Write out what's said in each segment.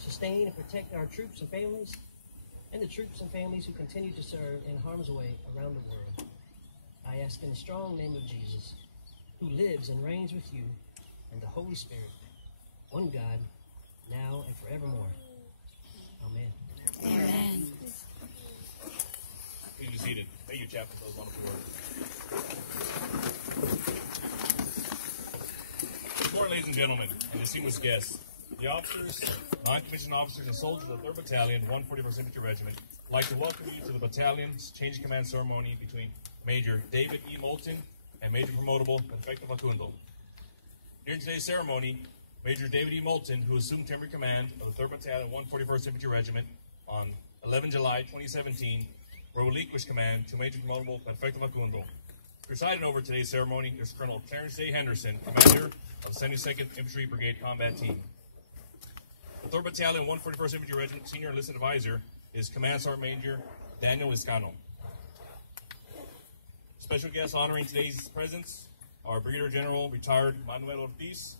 sustain and protect our troops and families, and the troops and families who continue to serve in harm's way around the world. I ask in the strong name of Jesus, who lives and reigns with you and the Holy Spirit, one God, now and forevermore. Amen. Amen. Please be seated. Thank you, Chaplain, for those wonderful words. Good morning, ladies and gentlemen, and distinguished guests. The officers, non-commissioned officers, and soldiers of the 3rd Battalion, 141st Infantry Regiment, would like to welcome you to the battalion's change of command ceremony between Major David E. Moulton and Major Promotable Perfecto Facundo. During today's ceremony, Major David E. Moulton, who assumed temporary command of the 3rd Battalion, 141st Infantry Regiment on 11 July 2017, will relinquish command to Major Promotable Perfecto Facundo. Presiding over today's ceremony is Colonel Clarence J. Henderson, Commander of the 72nd Infantry Brigade Combat Team. The 3rd Battalion, 141st Infantry Regiment Senior Enlisted Advisor is Command Sergeant Major Daniel Iscano. Special guests honoring today's presence are Brigadier General Retired Manuel Ortiz,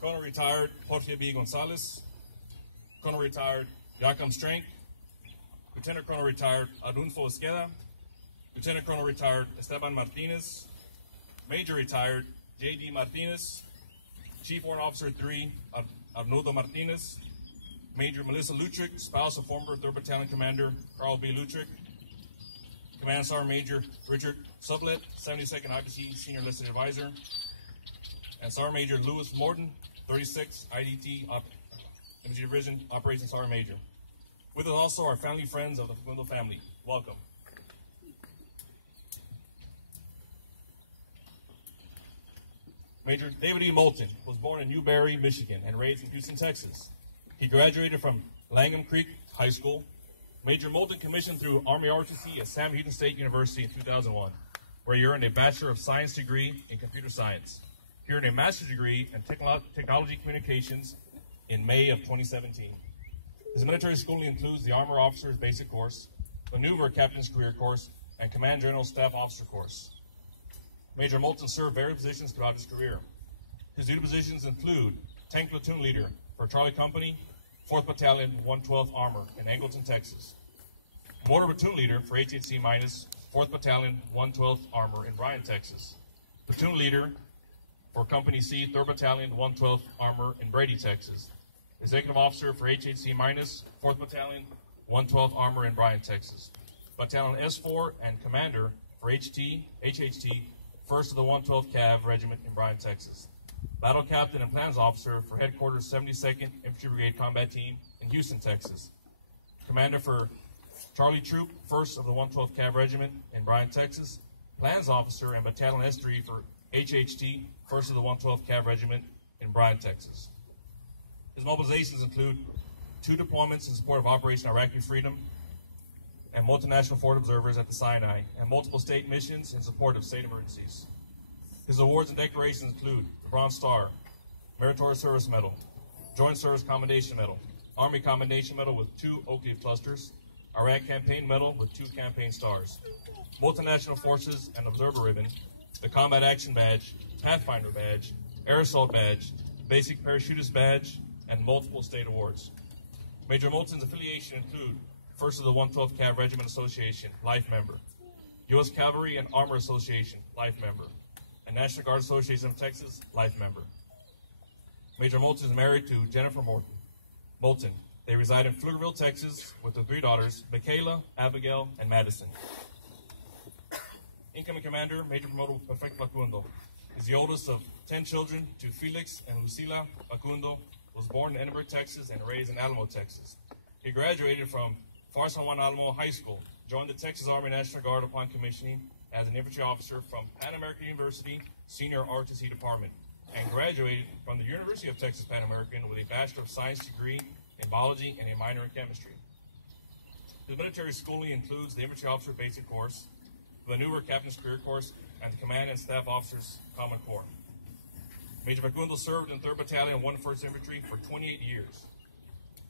Colonel Retired Jorge B. Gonzalez, Colonel Retired Joachim Strank, Lieutenant Colonel Retired Adolfo Esqueda, Lieutenant Colonel Retired Esteban Martinez, Major Retired J.D. Martinez, Chief Warrant Officer 3 Arnoldo Martinez, Major Melissa Lutrick, spouse of former 3rd Battalion Commander Carl B. Lutrick, Command Sergeant Major Richard Sublet, 72nd IBC Senior Enlisted Advisor, and Sergeant Major Louis Morton, 36 IDT Infantry Division Operations Sergeant Major. With us also are family friends of the Facundo family. Welcome. Major David E. Moulton was born in Newberry, Michigan, and raised in Houston, Texas. He graduated from Langham Creek High School. Major Moulton commissioned through Army ROTC at Sam Houston State University in 2001, where he earned a Bachelor of Science degree in Computer Science. He earned a Master's degree in Technology Communications in May of 2017. His military schooling includes the Armor Officer's Basic Course, Maneuver Captain's Career Course, and Command General Staff Officer Course. Major Moulton served various positions throughout his career. His duty positions include Tank Platoon Leader for Charlie Company, 4th Battalion, 112th Armor in Angleton, Texas. Mortar Platoon Leader for HHC-, 4th Battalion, 112th Armor in Bryan, Texas. Platoon Leader for Company C, 3rd Battalion, 112th Armor in Brady, Texas. Executive Officer for HHC-, 4th Battalion, 112th Armor in Bryan, Texas. Battalion S4 and Commander for HHT, 1st of the 112th Cav Regiment in Bryan, Texas. Battle Captain and Plans Officer for Headquarters 72nd Infantry Brigade Combat Team in Houston, Texas. Commander for Charlie Troop, 1st of the 112th Cav Regiment in Bryan, Texas. Plans Officer and Battalion S3 for HHT, 1st of the 112th Cav Regiment in Bryan, Texas. His mobilizations include 2 deployments in support of Operation Iraqi Freedom and multinational forward observers at the Sinai, and multiple state missions in support of state emergencies. His awards and decorations include the Bronze Star, Meritorious Service Medal, Joint Service Commendation Medal, Army Commendation Medal with 2 oak leaf clusters, Iraq Campaign Medal with 2 campaign stars, Multinational Forces and Observer Ribbon, the Combat Action Badge, Pathfinder Badge, Air Assault Badge, Basic Parachutist Badge, and multiple state awards. Major Moulton's affiliation include 1st of the 112th Cav Regiment Association, Life Member, U.S. Cavalry and Armor Association, Life Member, and National Guard Association of Texas, Life Member. Major Moulton is married to Jennifer Moulton. They reside in Pflugerville, Texas, with their 3 daughters, Michaela, Abigail, and Madison. Incoming Commander, Major Promotable Perfecto Facundo, is the oldest of 10 children to Felix and Lucila Facundo, was born in Edinburgh, Texas, and raised in Alamo, Texas. He graduated from Far San Juan Alamo High School, joined the Texas Army National Guard upon commissioning as an infantry officer from Pan American University Senior ROTC Department, and graduated from the University of Texas Pan American with a Bachelor of Science degree in Biology and a minor in Chemistry. His military schooling includes the Infantry Officer Basic Course, the Maneuver Captain's Career Course, and the Command and Staff Officers Common Corps. Major Facundo served in 3rd Battalion, 101st Infantry for 28 years.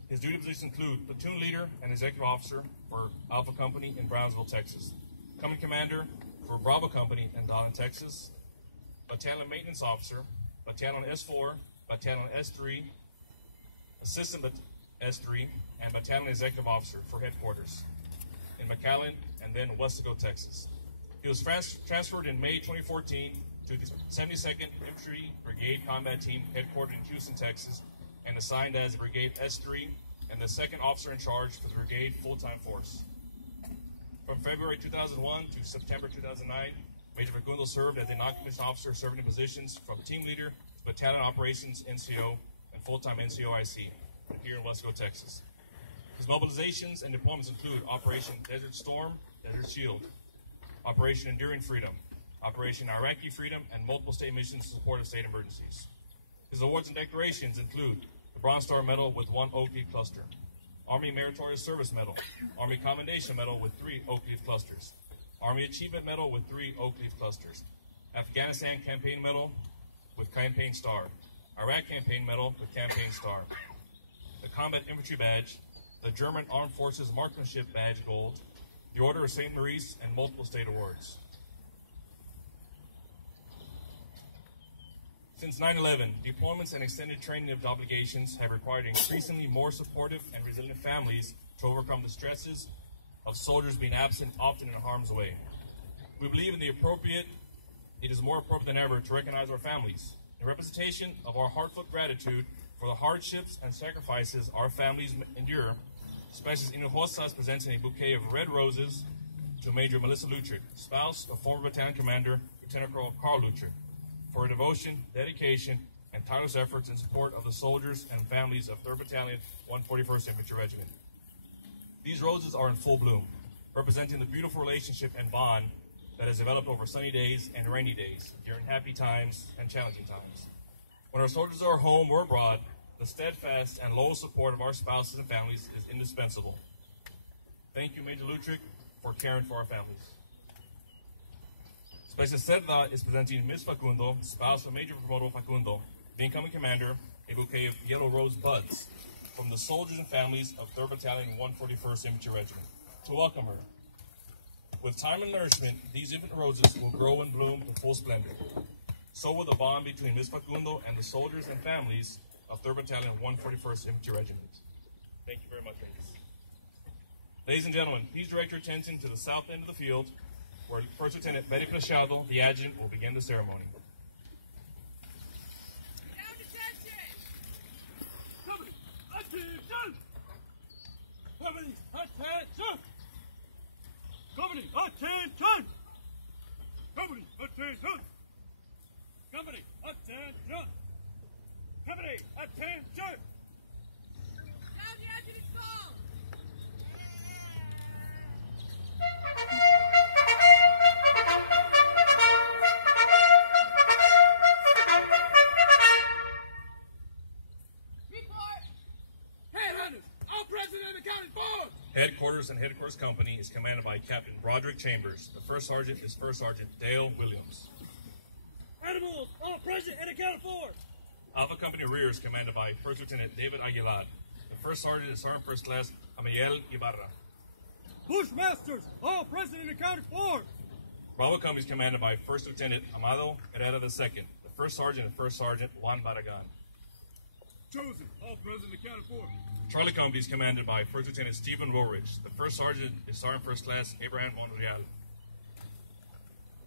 His duty positions include Platoon Leader and Executive Officer for Alpha Company in Brownsville, Texas. Company Commander for Bravo Company in Dillon, Texas. Battalion Maintenance Officer, Battalion S4, Battalion S3, Assistant S3, and Battalion Executive Officer for Headquarters in McAllen and then Westaco, Texas. He was transferred in May 2014 to the 72nd Infantry Brigade Combat Team headquartered in Houston, Texas, and assigned as Brigade S3 and the second officer in charge for the brigade full-time force. From February 2001 to September 2009, Major Facundo served as a non-commissioned officer serving in positions from team leader to battalion operations NCO and full-time NCOIC here in Westaco, Texas. His mobilizations and deployments include Operation Desert Storm, Desert Shield, Operation Enduring Freedom, Operation Iraqi Freedom, and multiple state missions in support of state emergencies. His awards and decorations include the Bronze Star Medal with 1 Oak Leaf Cluster, Army Meritorious Service Medal, Army Commendation Medal with 3 Oak Leaf Clusters, Army Achievement Medal with 3 Oak Leaf Clusters, Afghanistan Campaign Medal with Campaign Star, Iraq Campaign Medal with Campaign Star, the Combat Infantry Badge, the German Armed Forces Marksmanship Badge Gold, the Order of St. Maurice, and multiple state awards. Since 9/11, deployments and extended training of obligations have required increasingly more supportive and resilient families to overcome the stresses of soldiers being absent, often in harm's way. We believe it is more appropriate than ever to recognize our families. In representation of our heartfelt gratitude for the hardships and sacrifices our families endure, Species Hinojosa is presenting a bouquet of red roses to Major Melissa Lutrick, spouse of former battalion commander Lieutenant Colonel Carl Lutrick, for her devotion, dedication, and tireless efforts in support of the soldiers and families of 3rd Battalion, 141st Infantry Regiment. These roses are in full bloom, representing the beautiful relationship and bond that has developed over sunny days and rainy days, during happy times and challenging times. When our soldiers are home or abroad, the steadfast and loyal support of our spouses and families is indispensable. Thank you, Major Lutrick, for caring for our families. Special Serda is presenting Ms. Facundo, spouse of Major Promoter Facundo, the incoming commander, a bouquet of yellow rose buds from the soldiers and families of 3rd Battalion, 141st Infantry Regiment, to welcome her. With time and nourishment, these infant roses will grow and bloom to full splendor. So will the bond between Ms. Facundo and the soldiers and families of 3rd Battalion, 141st Infantry Regiment. Thank you very much, ladies. Ladies and gentlemen, please direct your attention to the south end of the field, where First Lieutenant Betty Machado, the adjutant, will begin the ceremony. Company, attention! Company, attention! Company, attention! Company, attention! Company, attention! Company, attention! Now the adjutant's call! Headquarters and Headquarters Company is commanded by Captain Broderick Chambers. The First Sergeant is First Sergeant Dale Williams. Animals, all present and accounted for. Alpha Company Rear is commanded by First Lieutenant David Aguilar. The First Sergeant is Sergeant First Class Amiel Ibarra. Bushmasters, all present and accounted for. Bravo Company is commanded by First Lieutenant Amado Herrera II. The First Sergeant is First Sergeant Juan Barragan. Chosen, all present and accounted for. Charlie Company is commanded by First Lieutenant Stephen Woolridge. The First Sergeant is Sergeant First Class Abraham Monreal.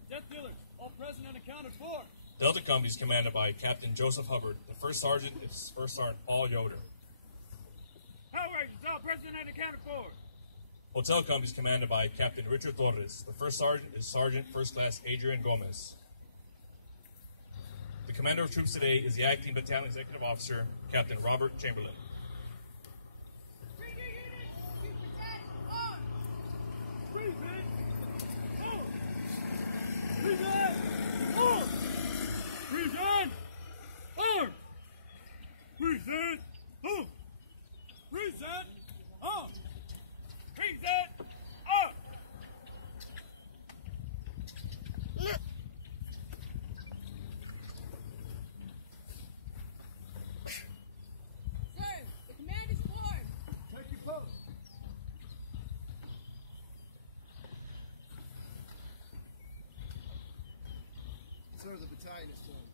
Death dealers, all present and accounted for. Delta Company is commanded by Captain Joseph Hubbard. The First Sergeant is First Sergeant Paul Yoder. Howard is all present and accounted for. Hotel Company is commanded by Captain Richard Torres. The First Sergeant is Sergeant First Class Adrian Gomez. The commander of troops today is the Acting Battalion Executive Officer, Captain Robert Chamberlain. Bring your units to protect on! Present! On! Present! On! Present! On! Present! On! Present! On! Sir, the command is formed! Take your post! Sir, the battalion is formed.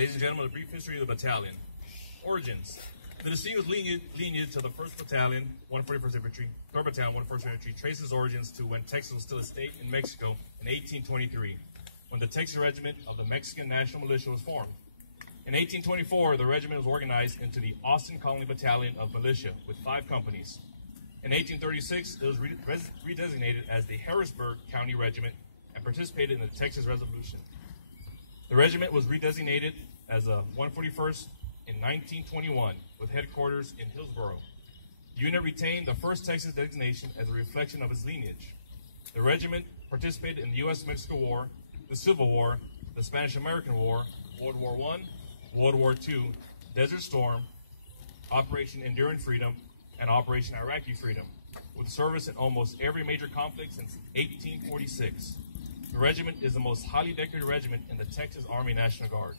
Ladies and gentlemen, a brief history of the battalion. Origins. The distinguished lineage of the 1st Battalion, 141st Infantry, 3rd Battalion, 141st Infantry, traces origins to when Texas was still a state in Mexico in 1823, when the Texas Regiment of the Mexican National Militia was formed. In 1824, the regiment was organized into the Austin Colony Battalion of Militia with 5 companies. In 1836, it was redesignated as the Harrisburg County Regiment and participated in the Texas Revolution. The regiment was redesignated as a 141st in 1921 with headquarters in Hillsboro. The unit retained the 1st Texas designation as a reflection of its lineage. The regiment participated in the U.S.-Mexico War, the Civil War, the Spanish-American War, World War I, World War II, Desert Storm, Operation Enduring Freedom, and Operation Iraqi Freedom, with service in almost every major conflict since 1846. The regiment is the most highly decorated regiment in the Texas Army National Guard.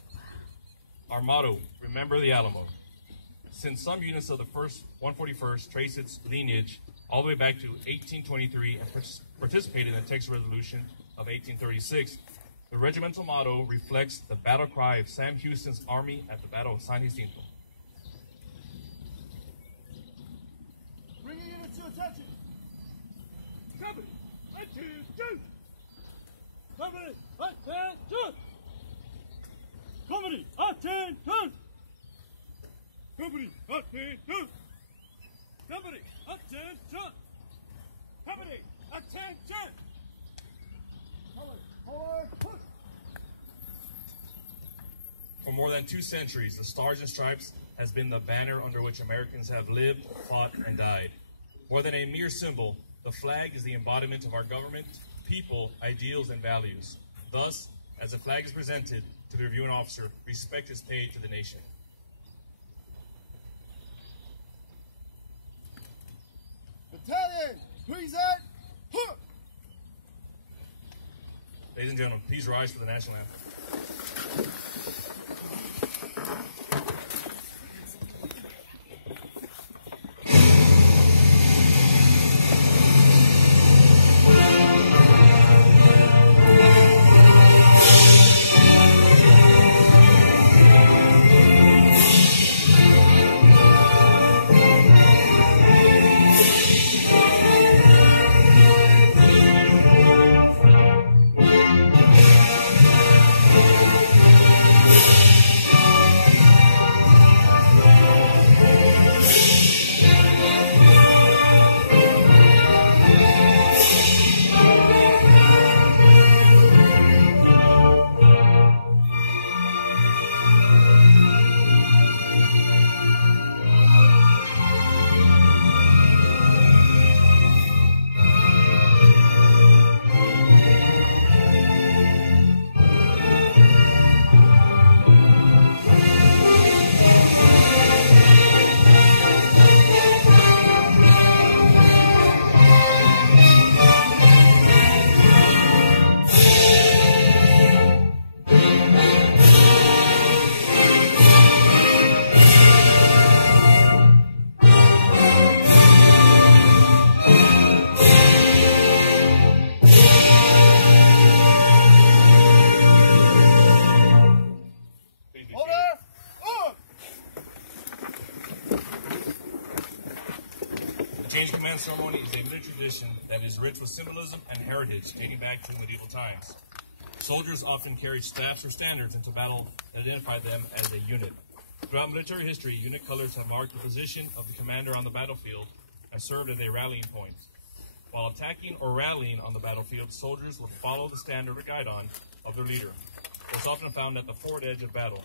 Our motto, remember the Alamo. Since some units of the 141st trace its lineage all the way back to 1823 and participated in the Texas Revolution of 1836, the regimental motto reflects the battle cry of Sam Houston's army at the Battle of San Jacinto. Bringing unit to attention. Company, attention. Company, attention. Company, attention. Company, attention. Company, attention. Company, attention. Forward, push. For more than 2 centuries, the Stars and Stripes has been the banner under which Americans have lived, fought, and died. More than a mere symbol, the flag is the embodiment of our government, people, ideals, and values. Thus, as the flag is presented to the reviewing officer, respect is paid to the nation. Battalion, present. Huh. Ladies and gentlemen, please rise for the national anthem. Change command ceremony is a military tradition that is rich with symbolism and heritage dating back to medieval times. Soldiers often carry staffs or standards into battle that identify them as a unit. Throughout military history, unit colors have marked the position of the commander on the battlefield and served as a rallying point. While attacking or rallying on the battlefield, soldiers would follow the standard or guidon of their leader. It's often found at the forward edge of battle.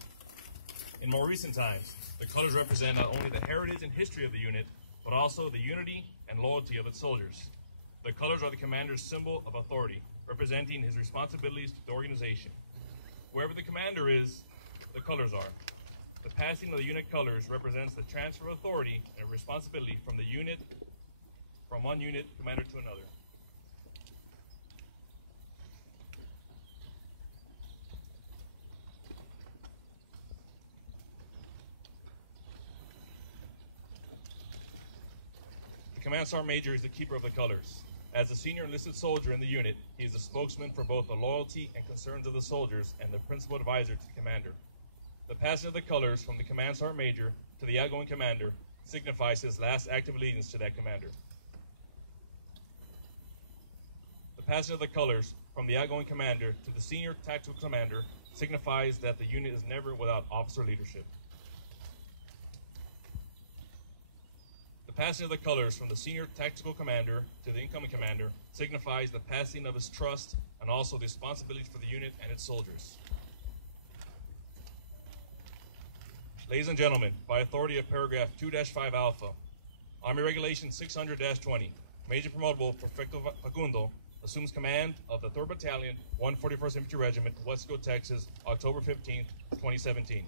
In more recent times, the colors represent not only the heritage and history of the unit, but also the unity and loyalty of its soldiers. The colors are the commander's symbol of authority, representing his responsibilities to the organization. Wherever the commander is, the colors are. The passing of the unit colors represents the transfer of authority and responsibility from one unit commander to another. The Command Sergeant Major is the keeper of the colors. As a senior enlisted soldier in the unit, he is the spokesman for both the loyalty and concerns of the soldiers and the principal advisor to the commander. The passing of the colors from the Command Sergeant Major to the outgoing commander signifies his last active allegiance to that commander. The passing of the colors from the outgoing commander to the senior tactical commander signifies that the unit is never without officer leadership. The passing of the colors from the senior tactical commander to the incoming commander signifies the passing of his trust and also the responsibility for the unit and its soldiers. Ladies and gentlemen, by authority of paragraph 2-5 alpha, Army Regulation 600-20, Major Promotable Perfecto Facundo assumes command of the 3rd Battalion, 141st Infantry Regiment, Wesco, Texas, October 15, 2017.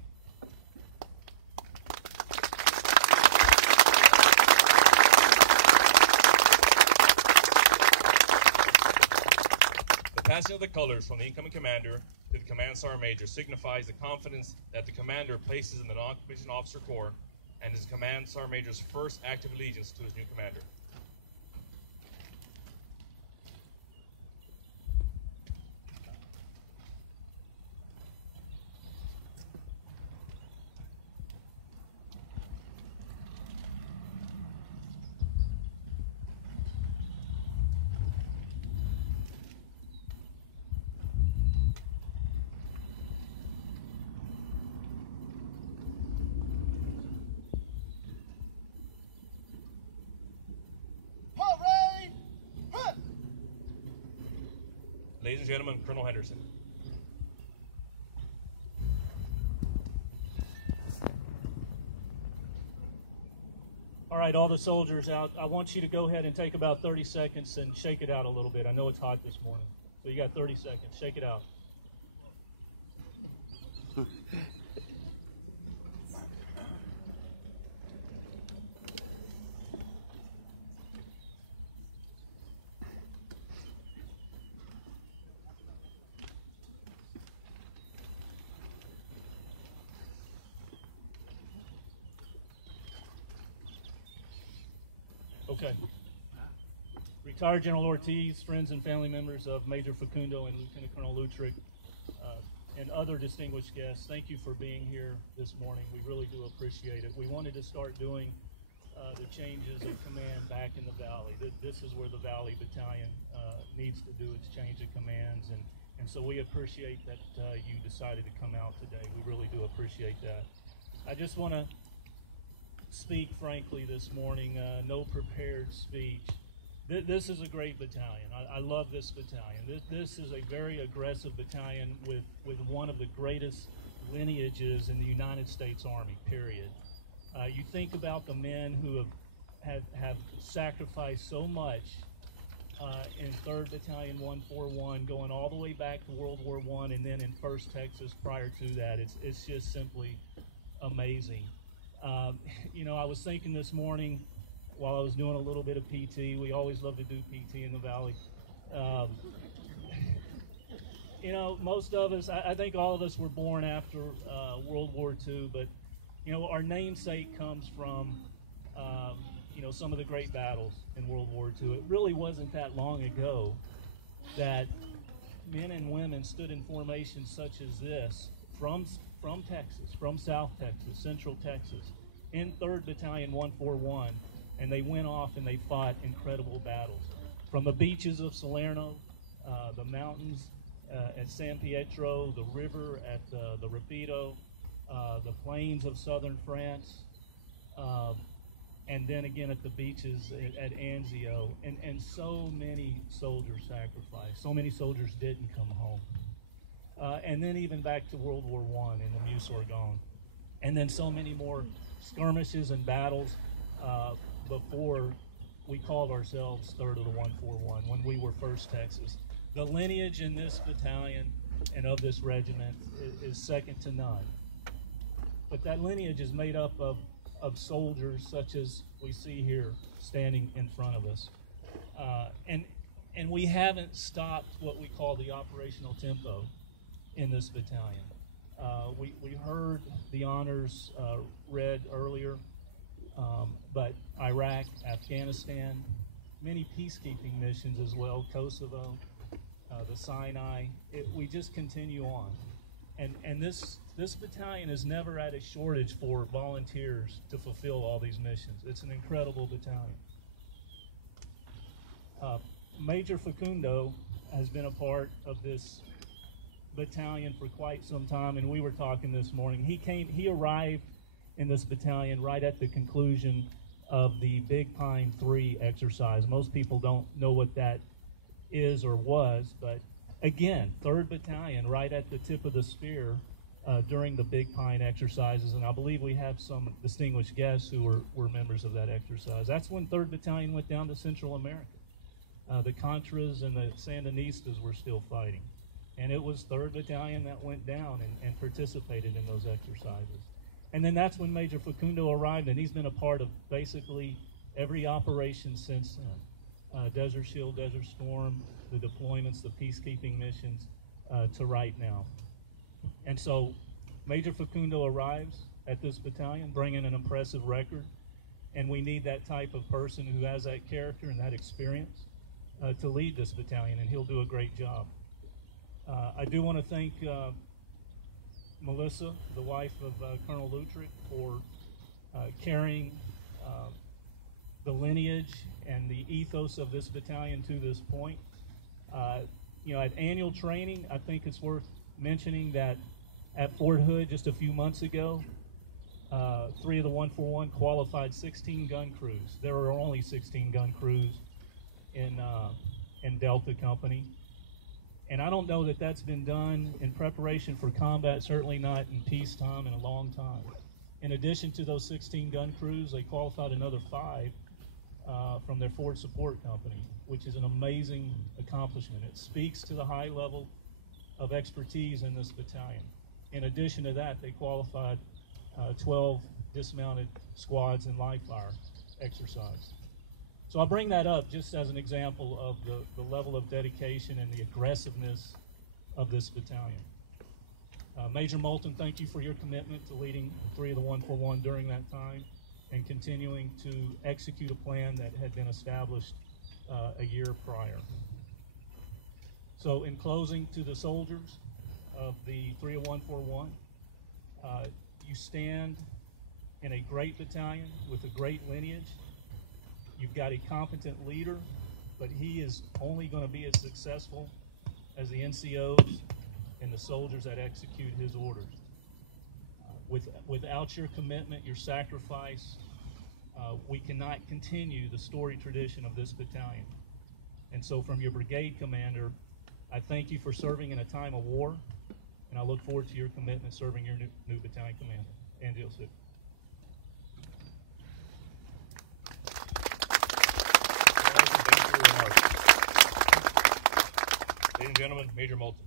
The passing of the colors from the incoming commander to the Command Sergeant Major signifies the confidence that the commander places in the non-commissioned officer corps and is Command Sergeant Major's first active allegiance to his new commander. Parade! Huh! Ladies and gentlemen, Colonel Henderson. All right, all the soldiers out. I want you to go ahead and take about 30 seconds and shake it out a little bit. I know it's hot this morning, so you got 30 seconds. Shake it out. Okay. Retired General Ortiz, friends and family members of Major Facundo and Lieutenant Colonel Lutrick, and other distinguished guests, thank you for being here this morning. We really do appreciate it. We wanted to start doing the changes of command back in the Valley. This is where the Valley Battalion needs to do its change of commands, and so we appreciate that you decided to come out today. We really do appreciate that. I just want to speak frankly this morning, no prepared speech. This is a great battalion. I love this battalion. This is a very aggressive battalion with one of the greatest lineages in the United States Army, period. You think about the men who have sacrificed so much in 3rd Battalion 141, going all the way back to World War I, and then in 1st Texas prior to that. It's just simply amazing. You know, I was thinking this morning while I was doing a little bit of PT. We always love to do PT in the Valley. You know, most of us, I think all of us were born after World War II, but, you know, our namesake comes from, you know, some of the great battles in World War II. It really wasn't that long ago that men and women stood in formations such as this from Texas, from South Texas, Central Texas, in 3rd Battalion 141, and they went off and they fought incredible battles. From the beaches of Salerno, the mountains at San Pietro, the river at the Rapido, the plains of southern France, and then again at the beaches at Anzio, and so many soldiers sacrificed. So many soldiers didn't come home. And then even back to World War I in the Meuse-Argonne. And then so many more skirmishes and battles before we called ourselves 3rd of the 141, when we were 1st Texas. The lineage in this battalion and of this regiment is second to none. But that lineage is made up of soldiers such as we see here standing in front of us. And we haven't stopped what we call the operational tempo in this battalion. We heard the honors read earlier, but Iraq, Afghanistan, many peacekeeping missions as well, Kosovo, the Sinai, we just continue on. And this This battalion is never at a shortage for volunteers to fulfill all these missions. It's an incredible battalion. Major Facundo has been a part of this battalion for quite some time, and we were talking this morning. He arrived in this battalion right at the conclusion of the Big Pine 3 exercise. Most people don't know what that is or was, but again, 3rd Battalion right at the tip of the spear during the Big Pine exercises, and I believe we have some distinguished guests who were members of that exercise. That's when 3rd Battalion went down to Central America. The Contras and the Sandinistas were still fighting, and it was 3rd Battalion that went down and participated in those exercises. And then that's when Major Facundo arrived, and he's been a part of basically every operation since then. Desert Shield, Desert Storm, the deployments, the peacekeeping missions, to right now. And so Major Facundo arrives at this battalion, bringing an impressive record, and we need that type of person who has that character and that experience to lead this battalion, and he'll do a great job. I do want to thank Melissa, the wife of Colonel Lutrick, for carrying the lineage and the ethos of this battalion to this point. You know, at annual training, I think it's worth mentioning that at Fort Hood just a few months ago, 3 of the 141 qualified 16 gun crews. There were only 16 gun crews in Delta Company. And I don't know that that's been done in preparation for combat, certainly not in peacetime in a long time. In addition to those 16 gun crews, they qualified another 5 from their Ford Support Company, which is an amazing accomplishment. It speaks to the high level of expertise in this battalion. In addition to that, they qualified 12 dismounted squads in live fire exercise. So I'll bring that up just as an example of the level of dedication and the aggressiveness of this battalion. Major Moulton, thank you for your commitment to leading 3 of the 141 during that time and continuing to execute a plan that had been established a year prior. So in closing, to the soldiers of the 3 of 141, you stand in a great battalion with a great lineage. You've got a competent leader, but he is only going to be as successful as the NCOs and the soldiers that execute his orders. Without your commitment, your sacrifice, we cannot continue the storied tradition of this battalion. And so from your brigade commander, I thank you for serving in a time of war, and I look forward to your commitment serving your new battalion commander. And you'll sit. Ladies and gentlemen, Major Moulton.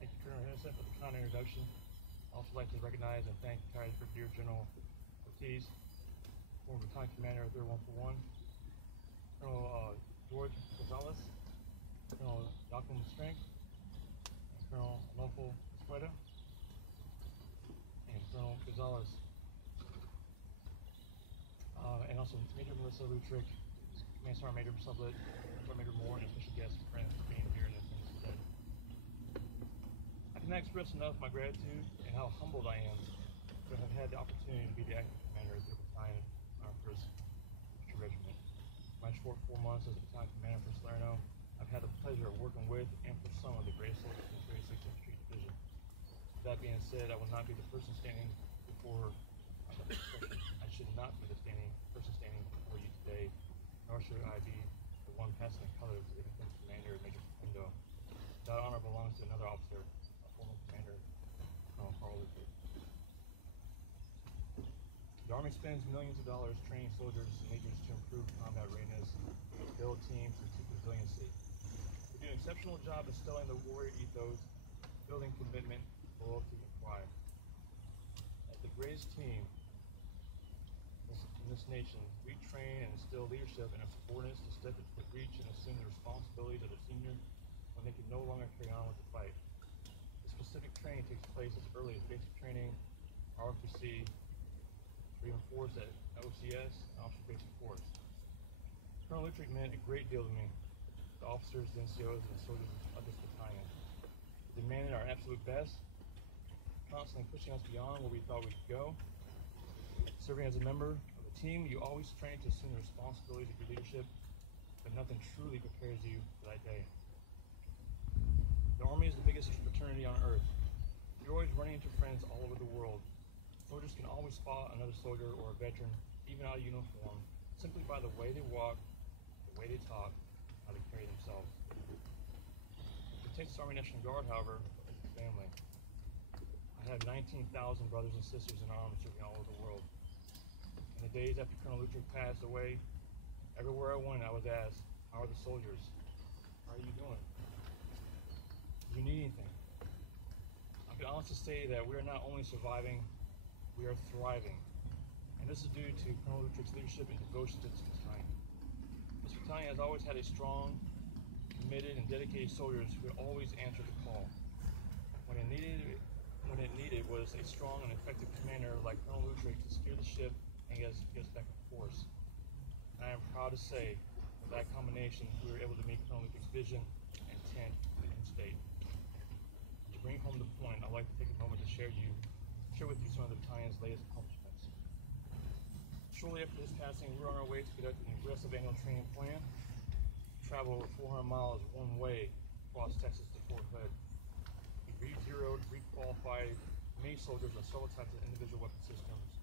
Thank you, Colonel Hennessy, for the kind introduction. I'd also like to recognize and thank retired Brigadier General Ortiz, former battalion commander of 3rd 141, Colonel George Gonzalez, Colonel Joaquin Strength, Colonel Adolfo Escueda, and Colonel Gonzalez. And also Major Melissa Lutrick, Command Sergeant Major Sublet, Sergeant Major Moore, and special guests and friends for being here in attendance today. I cannot express enough my gratitude and how humbled I am to have had the opportunity to be the acting commander of the battalion in our 1st Regiment. My short 4 months as battalion commander for Salerno, I've had the pleasure of working with and for some of the greatest soldiers in the 36th Infantry Division. That being said, I will not be the person standing before. I should not be the person standing before you today, nor should I be the one passing the colors of the defense commander, Major Facundo. That honor belongs to another officer, a former commander, Colonel Carl Lutrick. The Army spends millions of dollars training soldiers and majors to improve combat readiness, build teams, and keep resiliency. We do an exceptional job instilling the warrior ethos, building commitment, loyalty, and pride. As the greatest team in this nation, we train and instill leadership in our subordinates to step into the breach and assume the responsibilities of the senior when they can no longer carry on with the fight. specific training takes place as early as basic training, ROTC, 3 and 4s at OCS, and Officer Basic Force. Colonel Lutrick meant a great deal to me, the officers, the NCOs, and the soldiers of this battalion. They demanded our absolute best, constantly pushing us beyond where we thought we could go. Serving as a member of the team, you always train to assume the responsibilities of your leadership, but nothing truly prepares you for that day. The Army is the biggest fraternity on earth. You're always running into friends all over the world. Soldiers can always spot another soldier or a veteran, even out of uniform, simply by the way they walk, the way they talk, how they carry themselves. The Texas Army National Guard, however, is a family. I have 19,000 brothers and sisters in arms serving all over the world. In the days after Colonel Lutrick passed away, everywhere I went, I was asked, how are the soldiers? How are you doing? Do you need anything? I can honestly say that we are not only surviving, we are thriving. And this is due to Colonel Lutrick's leadership and devotion to this battalion. This battalion has always had a strong, committed, and dedicated soldiers who would always answer the call. When it needed was a strong and effective commander like Colonel Lutrick to steer the ship and get us back on course. And I am proud to say, with that combination, we were able to meet Colonel Lutrick's vision and intent for the end state. To bring home the point, I'd like to take a moment to share with you some of the battalion's latest accomplishments. Shortly after his passing, we were on our way to conduct an aggressive annual training plan. Travel over 400 miles one way across Texas to Fort Hood. We re-zeroed, re-qualified many soldiers on several types of individual weapon systems.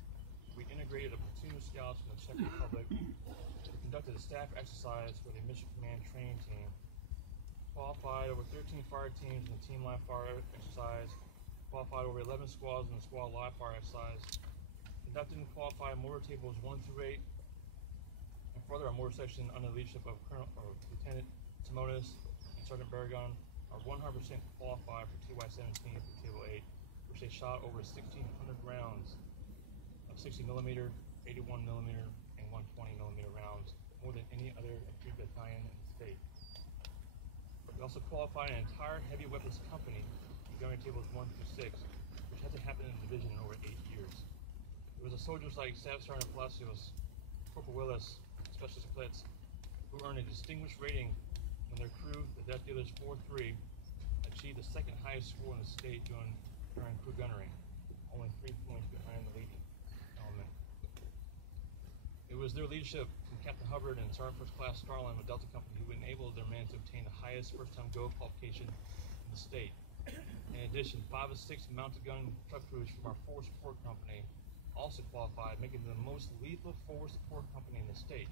We integrated a platoon of scouts from the Czech Republic. We conducted a staff exercise for the Mission Command training team. Qualified over 13 fire teams in the team live fire exercise. Qualified over 11 squads in the squad live fire exercise. Conducted and qualified mortar tables 1 through 8. And further, our mortar section under the leadership of Lieutenant Timonis and Sergeant Barragon are 100% qualified for TY-17 for Table 8, which they shot over 1,600 rounds of 60mm, 81mm, and 120mm rounds, more than any other infantry battalion in the state. We also qualified an entire heavy weapons company in gunnery tables 1 through 6, which hasn't happened in the division in over 8 years. It was the soldiers like Staff Sergeant Palacios, Corporal Willis, Specialist Blitz, who earned a distinguished rating when their crew, the Death Dealers 4-3, achieved the second highest score in the state during crew gunnery, only 3 points behind the leading element. It was their leadership from Captain Hubbard and Sergeant First Class Starlin of Delta Company who enabled their men to obtain the highest first-time go qualification in the state. In addition, 5 of 6 mounted gun truck crews from our 4 support company also qualified, making them the most lethal 4 support company in the state.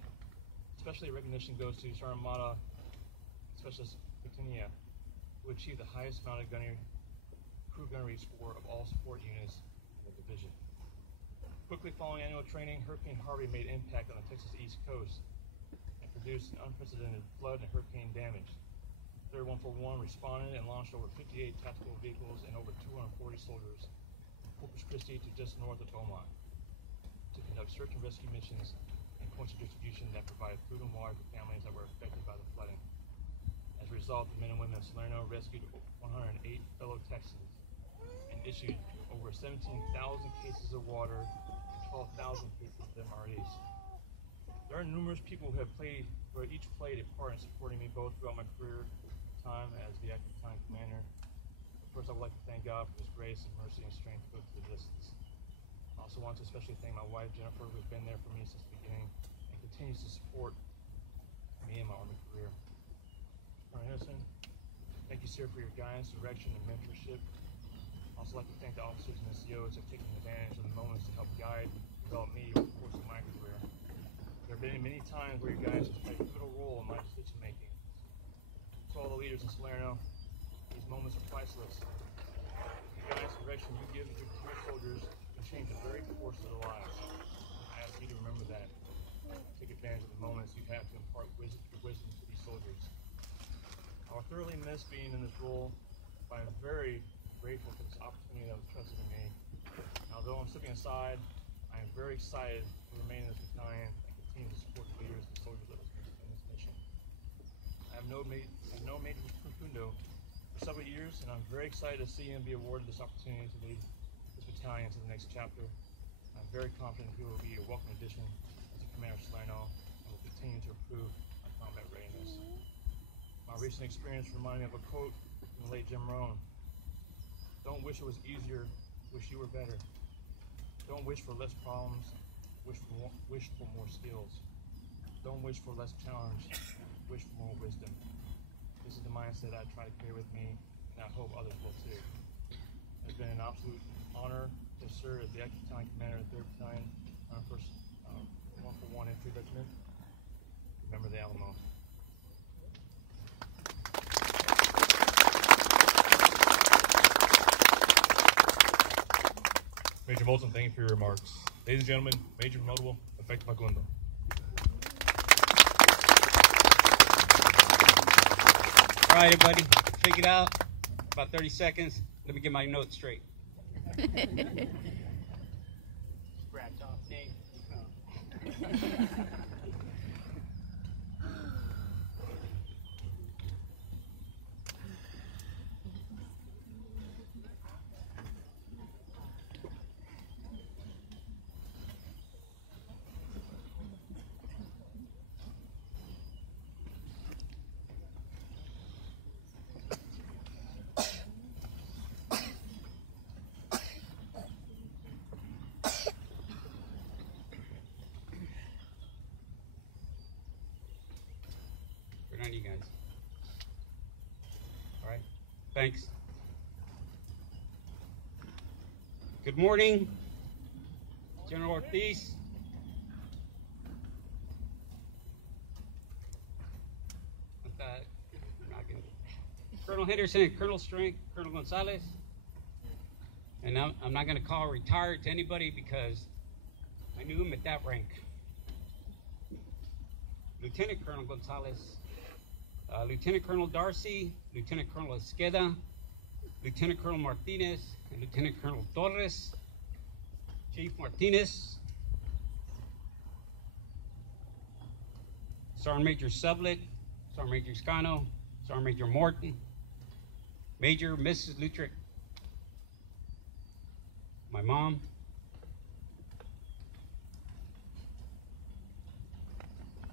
Especially recognition goes to Sergeant Mata, Specialist Victinia, who achieved the highest mounted crew gunnery score of all support units in the division. Quickly following annual training, Hurricane Harvey made impact on the Texas East Coast and produced an unprecedented flood and hurricane damage. 3rd 141 responded and launched over 58 tactical vehicles and over 240 soldiers from Corpus Christi to just north of Beaumont to conduct search and rescue missions and points of distribution that provided food and water for families that were affected by the flooding. As a result, the men and women of Salerno rescued 108 fellow Texans and issued over 17,000 cases of water and 12,000 cases of MREs. There are numerous people who have each played a part in supporting me both throughout my career time as the active battalion commander. First, I would like to thank God for His grace and mercy and strength to go through the distance. I also want to especially thank my wife, Jennifer, who has been there for me since the beginning and continues to support me in my Army career. Colonel Henderson, thank you, sir, for your guidance, direction, and mentorship. I'd also like to thank the officers and NCOs who have taken advantage of the moments to help guide and develop me over the course of my career. There have been many times where your guidance has played a pivotal role in my decision making. To all the leaders in Salerno, these moments are priceless. The guidance and direction you give to your soldiers can change the very course of their lives. I ask you to remember that. Take advantage of the moments you have to impart your wisdom to these soldiers. I will thoroughly miss being in this role, but I'm very grateful for this opportunity that was trusted in me. And although I'm stepping aside, I am very excited to remain in this battalion and continue to support the leaders and soldiers in this mission. I have no major Facundo, for several years, and I'm very excited to see him be awarded this opportunity to lead this battalion to the next chapter. I'm very confident he will be a welcome addition as a Commander Salerno and will continue to improve my combat readiness. My recent experience reminded me of a quote from the late Jim Rohn. Don't wish it was easier, wish you were better. Don't wish for less problems, wish for more skills. Don't wish for less challenge, wish for more wisdom. This is the mindset I try to carry with me, and I hope others will too. It's been an absolute honor to serve as the active battalion commander of the 3rd Battalion, 1st 141 Infantry Regiment. Remember the Alamo. Major Moulton, thank you for your remarks. Ladies and gentlemen, Major Promotable, Perfecto Facundo. All right, everybody, shake it out. About 30 seconds. Let me get my notes straight. Scratch off name. Good on you guys. All right, thanks. Good morning, General Ortiz. Colonel Henderson, Colonel Strink, Colonel Gonzalez. And I'm not going to call retired to anybody because I knew him at that rank. Lieutenant Colonel Gonzalez, Lieutenant Colonel Darcy, Lieutenant Colonel Esqueda, Lieutenant Colonel Martinez, and Lieutenant Colonel Torres, Chief Martinez, Sergeant Major Sublett, Sergeant Major Scano, Sergeant Major Morton, Major Mrs. Lutrick, my mom,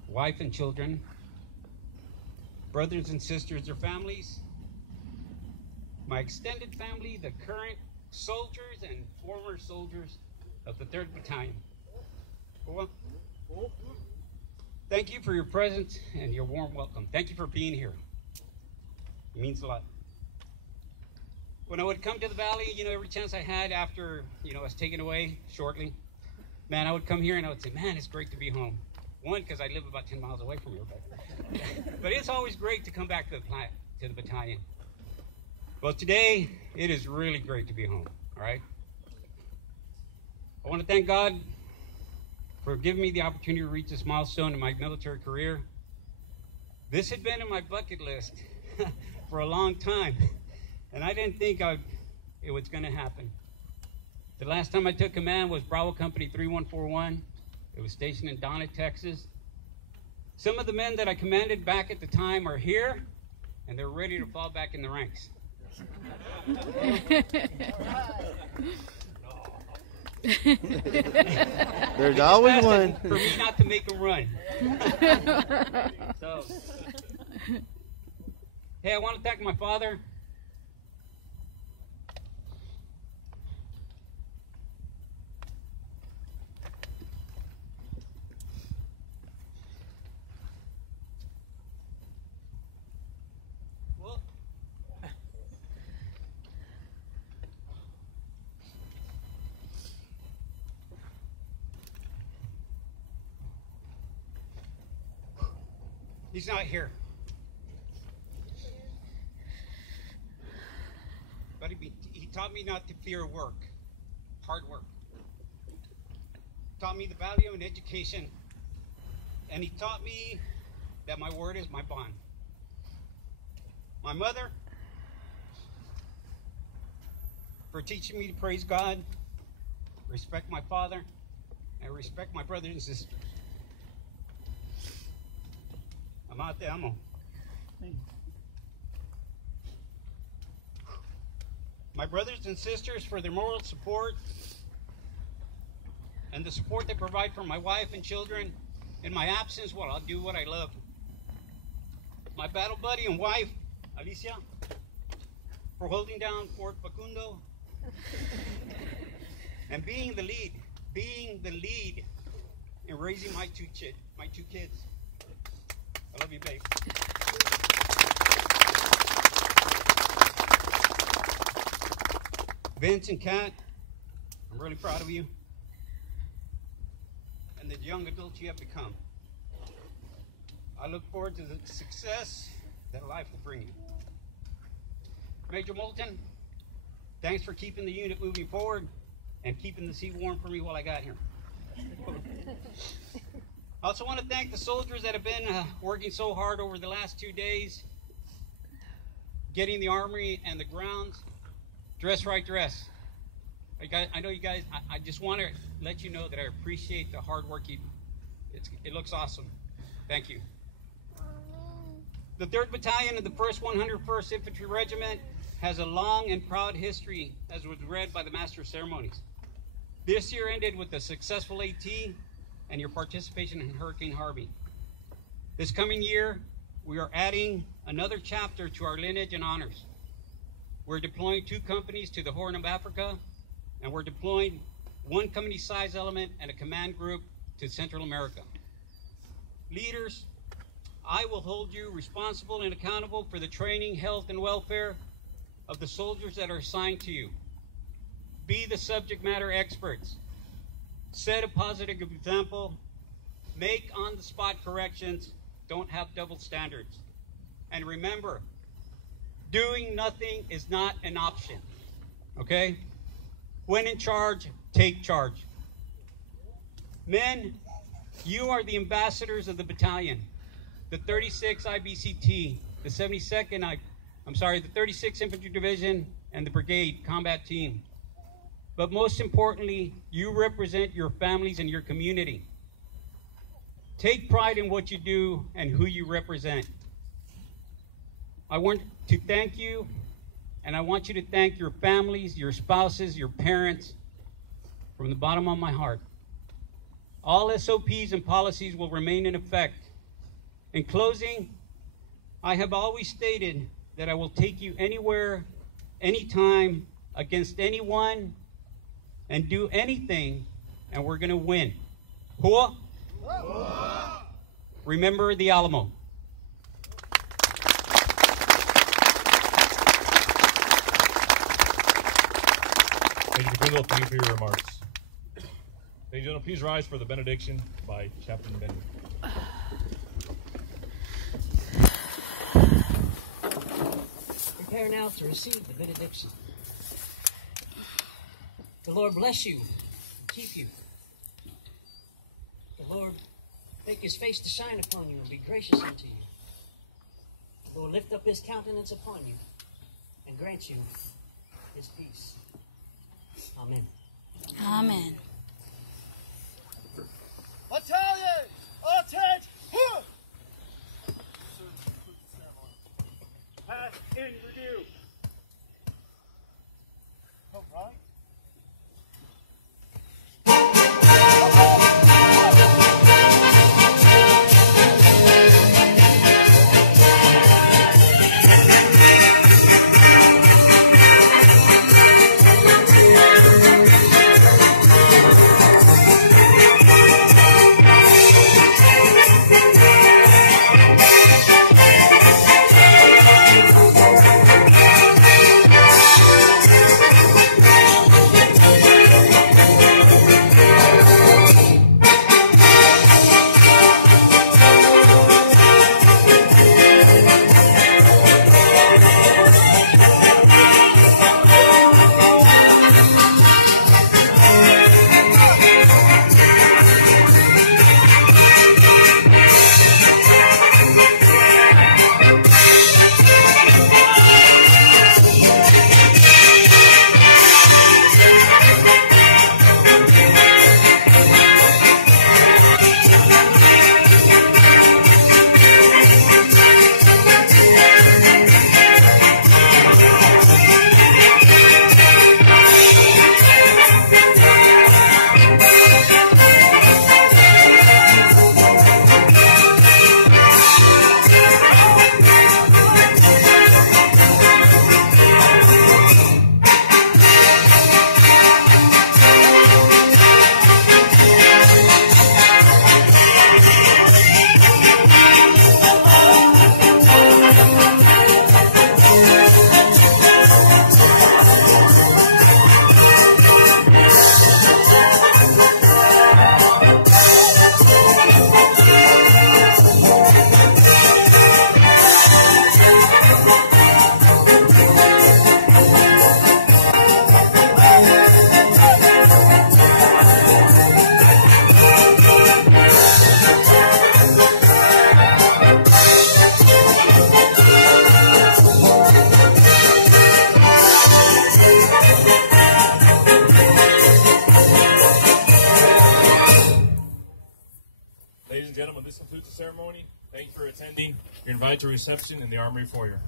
wife and children, brothers and sisters, their families, my extended family, the current soldiers and former soldiers of the 3rd Battalion. Well, thank you for your presence and your warm welcome. Thank you for being here. It means a lot. When I would come to the valley, every chance I had after, I was taken away shortly, man, I would come here and I would say, man, it's great to be home. One, because I live about 10 miles away from here, but it's always great to come back to the battalion. Well, today, it is really great to be home, all right? I want to thank God for giving me the opportunity to reach this milestone in my military career. This had been in my bucket list for a long time, and I didn't think it was going to happen. The last time I took command was Bravo Company 3141. It was stationed in Donna, Texas. Some of the men that I commanded back at the time are here, and they're ready to fall back in the ranks. There's always one. For me not to make them run. So, hey, I want to thank my father. He's not here. But he taught me not to fear work, hard work. Taught me the value of an education, and he taught me that my word is my bond. My mother, for teaching me to praise God, respect my father, and respect my brothers and sisters. Te amo. my brothers and sisters for their moral support and the support they provide for my wife and children. In my absence, well, I'll do what I love. My battle buddy and wife, Alicia, for holding down Fort Facundo and being the lead in raising my two kids. I love you, babe. Vince and Kat, I'm really proud of you and the young adults you have become. I look forward to the success that life will bring you. Major Moulton, thanks for keeping the unit moving forward and keeping the seat warm for me while I got here. I also want to thank the soldiers that have been working so hard over the last 2 days, getting the armory and the grounds dress right dress. I know you guys, I just want to let you know that I appreciate the hard work. It looks awesome. Thank you. The 3rd Battalion of the 1st 101st Infantry Regiment has a long and proud history, as was read by the Master of Ceremonies. This year ended with a successful AT and your participation in Hurricane Harvey. This coming year, we are adding another chapter to our lineage and honors. We're deploying 2 companies to the Horn of Africa, and we're deploying 1 company size element and a command group to Central America. Leaders, I will hold you responsible and accountable for the training, health, and welfare of the soldiers that are assigned to you. Be the subject matter experts. Set a positive example. Make on-the-spot corrections. Don't have double standards. And remember, doing nothing is not an option. Okay? When in charge, take charge. Men, you are the ambassadors of the battalion. The 36th IBCT, the 36th Infantry Division, and the Brigade Combat Team. But most importantly, you represent your families and your community. Take pride in what you do and who you represent. I want to thank you, and I want you to thank your families, your spouses, your parents, from the bottom of my heart. All SOPs and policies will remain in effect. In closing, I have always stated that I will take you anywhere, anytime, against anyone, and do anything, and we're going to win. Hua? Remember the Alamo. Major Facundo, thank you for your remarks. Ladies and gentlemen, please rise for the benediction by Chaplain Benton. Prepare now to receive the benediction. The Lord bless you and keep you. The Lord make his face to shine upon you and be gracious unto you. The Lord lift up his countenance upon you and grant you his peace. Amen. Amen. Battalion, attention! Pass in review. All right. ceremony. Thank you for attending. You're invited to reception in the Armory foyer.